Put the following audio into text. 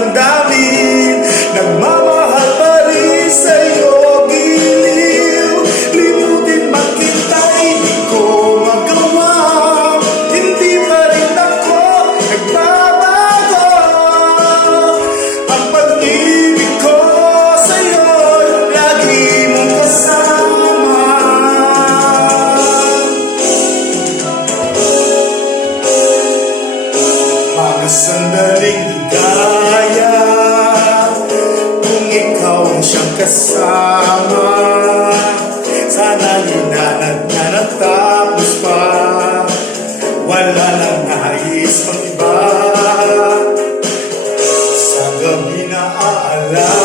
damdamin, nagmamahal pa rin sa'yo giliw. Limutin man kita, hindi ko magawa, hindi pa rin ako nagbabago. Ang pag-ibig ko sa'yo, lagi mong kasama. Mga sandaling ligaya, kung ikaw ang siyang kasama, sana hinanad na natapos pa, wala nang nais pang iba. Sa gabi na aalala,